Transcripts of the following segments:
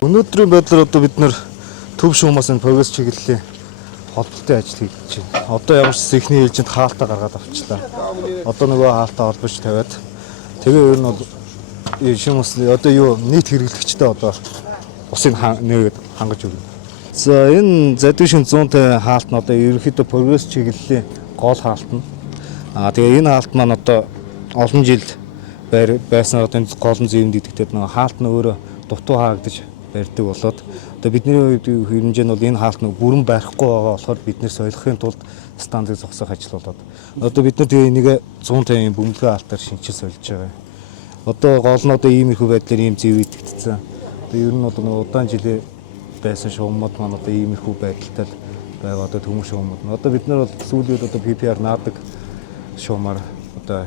Өнөөдрийн байдлаар одоо бид нэр төв шуумаас энэ прогресс чиглэлийн холбоотой ажил хийж байна. Одоо ямар ч ихний ээлжинд хаалтаа гаргаад авчлаа. Одоо нөгөө хаалтаа олбож тавиад тэгээ ер нь бол шуумаас одоо юу нийт хэрэглэгчтэй одоо усыг нээгээд хангаж өгнө. За энэ задвишин 100-тай хаалт нь одоо ерөнхийдөө прогресс чиглэлийн гол хаалт нь. Тэгээ энэ хаалт маань одоо олон жил байсан одоо голон зэвэнд идэгдээд нөгөө хаалт нь өөрөө дутуу хаагдаж барьдаг болоод одоо бидний хувьд хэмжээ нь бол энэ хаалт нь бүрэн барихгүй байгаа болохоор бид нэр солихын тулд стандыг зогсоох ажил болоод одоо бид нар тэгээ энийг 150 бөмбөлгөө хаалтаар шинчил сольж байгаа. Одоо гол нь одоо иймэрхүү байдлаар ийм зэв идэгдсэн. Одоо ер нь бол удаан жилээ байсан шуумууд маань одоо иймэрхүү байдалтай байгаа одоо төмөр шуумууд. Одоо бид нар бол сүүлийн одоо PPR наадаг шуумаар одоо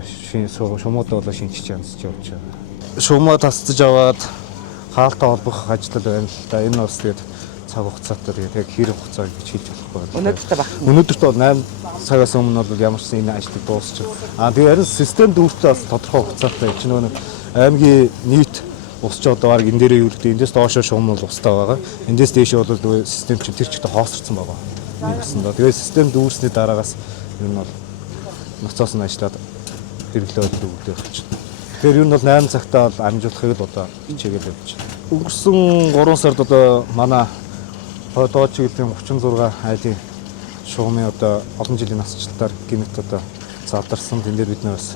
шуумуудаа бол шинчиж янзж явж байгаа. Шуумаа тасцаж аваад хаалтаа холбох ажил байна л да. Энэ бас тэгээд цаг хугацаатай тэгээд яг хэрэг хугацаа гэж хэлж болохгүй. Өнөөдөртөө баг. Өнөөдөртөө 8 цагаас өмнө бол ямар ч энэ ажлыг дуусчих. Тэгээд харин систем дүүртээ бас тодорхой хугацаатай гэж нөгөө аймгийн нийт ус ч одоо баг энэ дээрээ юу гэдэг эндээс доошоо шуум бол устаа байгаа. Эндээс дээшээ бол систем чинь тэр чигтээ хоосорсон байгаа. Нэг гэсэн доо. Тэгээд систем дүүрсний дараагаас ер нь бол ноцоос нь ажиллаад хэрэглээд өгдөг болчихно. Тэгэхээр ер нь бол 8 цагтаа бол амжуулахыг л одоо хичээгээл явж байна. Өнгөрсөн 3 сард одоо манай доод чиглэлийн 36 айлын шуумын одоо олон жилийн насжилтаар гинт одоо задарсан. Тэн дээр бид нэр бас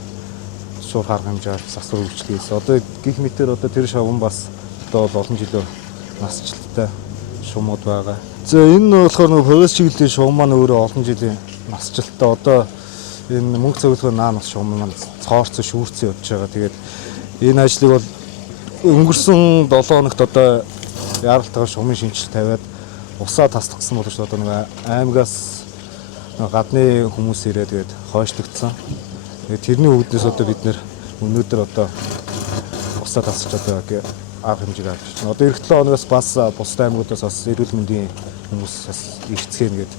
шуурх арга хэмжээр засвар үйлчлэгээсэн. Одоо гих мэтэр одоо тэр шуум бас одоо олон жилийн насжилттай шуумууд байгаа. За энэ нь болохоор нөгөө прогресс чиглэлийн шуум маань өөрөө олон жилийн насжилттай одоо энэ мөнгө зөвлөхөр наанус шуум маань цоорцсон шүүрцэн явж байгаа. Тэгээд энэ ажлыг бол өнгөрсөн 7 хоногт одоо яаралтайгаар шуумын шинжилт тавиад усаа таслахсан боловч одоо нэг аймагаас гадны хүмүүс ирээд тэгээд хойшлогдсон. Тэгээд тэрний үүднээс одоо бид нэр өнөөдөр одоо усаа тасч одоо арга хэмжээ авч байна. Одоо эх 7 хоногоос бас бусад аймагуудаас бас эрүүл мэндийн хүмүүс бас ирцгэн гээд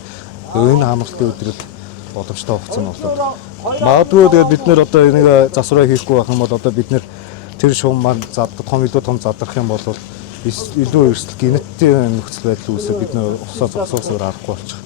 энэ хамралтын өдрөд боломжтой хугацаа нь болоод магадгүй тэгээд бид нэр одоо энийг засвараа хийхгүй байх юм бол одоо бид нэр тэр шуум маань илүү том задрах юм бол илүү эрсдэл генетикийн нөхцөл байдал үүсээ бид нэр усаа зогсоосоор аргагүй болчих.